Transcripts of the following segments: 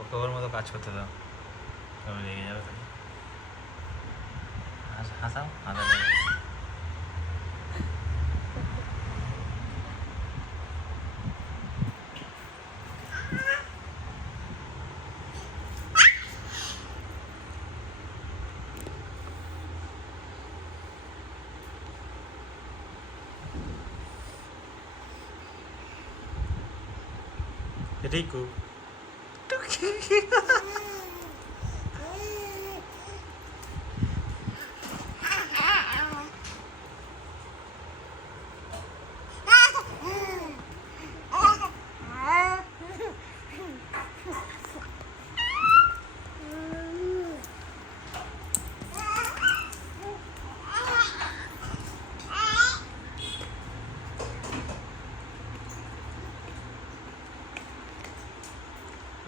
ওকে ওর মতো কাজ করতে দাও, লেগে যাবে তাই। হাসাও এটাই খুব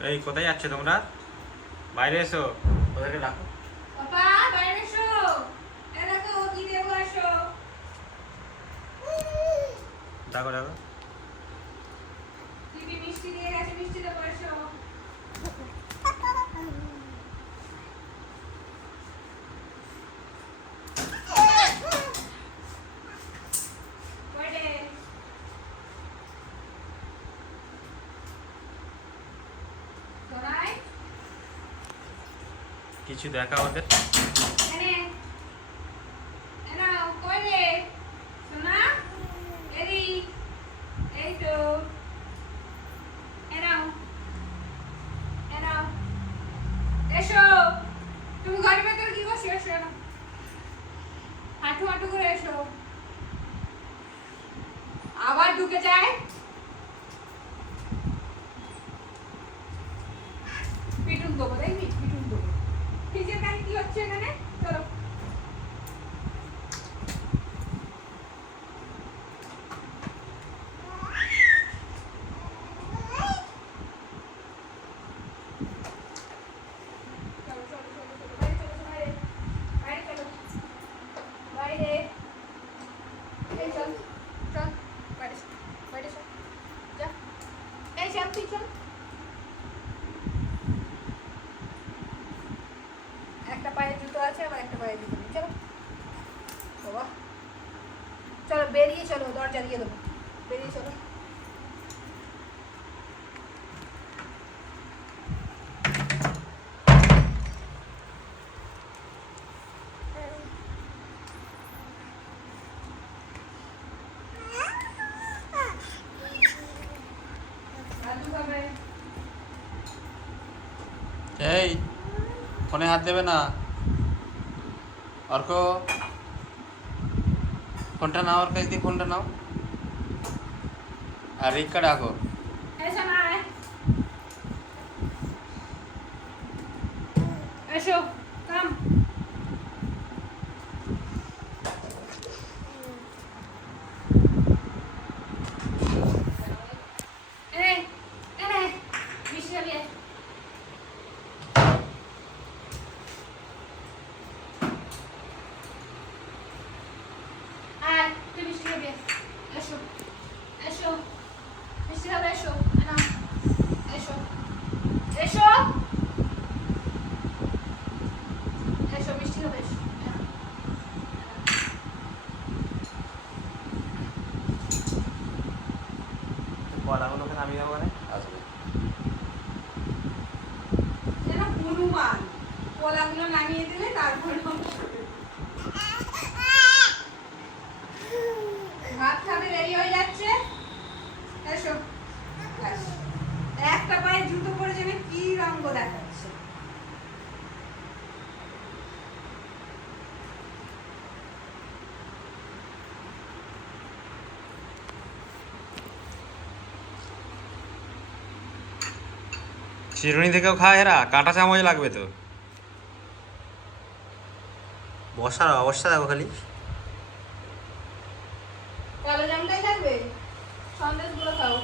এই কোথায় যাচ্ছ তোমরা? বাইরে এসো, ওদেরকে ডাকো। বাবা বাইরে এসো, এই দেখো কি দেবো, এসো। ডাকো ডাকো। দিদি মিষ্টি দিয়ে গেছে, মিষ্টি দেবো, এসো। কয়টে? তোরাই কিছু দেখা ওদের। এনে এনাও, কই রে সোনা, এরি, এই তো, এনাও এনাও, এসো। তুমি ঘরের ভেতরে কি করছো? এসো, এনাও, হাঁটু হাঁটু করে এসো। আবার ঢুকে যায়। পিটুন দেবো, দেখবি পিটুন দেবো। ফ্রিজের কাছে কি হচ্ছে এখানে? চলো। চলো, চলো, চলো, চলো, বাইরে চলো, বাইরে। বাইরে চলো। বাইরে। এই চল, চল, বাইরে চল, বাইরে চল। যা। এই চল, তুই চল। একটা পায়ে জুতো আছে, আবার একটা পায়ে জুতো নেই। চলো বাবা, চলো বেরিয়ে চলো, দরজা দিয়ে দেবো, বেরিয়ে চলো। দাদু খাবে। এই ফোনে হাত দেবে না। অর্ক, ফোনটা নাও, ওর কাছ দিয়ে ফোনটা নাও। আর রিক্কা ডাকো। এসো না, এসো, কাম। এনে এনে মিষ্টি খাবি? আয়, তুই মিষ্টি খাবি? এসো, এসো, মিষ্টি খাবে, এসো, নাও, এসো, এসো, এসো, মিষ্টি খাবে, এসো। কলাগুলোকে নামিয়ে দেবো মানে আসবে। যেন হনুমান, কলাগুলো নামিয়ে দিলে তারপরে ভাত খাবে, দেরি হয়ে যাচ্ছে। এসো, ব্যাস। একটা পায়ে জুতো পরে যাবে, কি রঙ্গ দেখাচ্ছে। চিরুনি থেকেও খায় এরা, কাঁটা চামচ লাগবে তো। বসার অবস্থা দেখো খালি। কালো জামটাই থাকবে, সন্দেশগুলো খাও।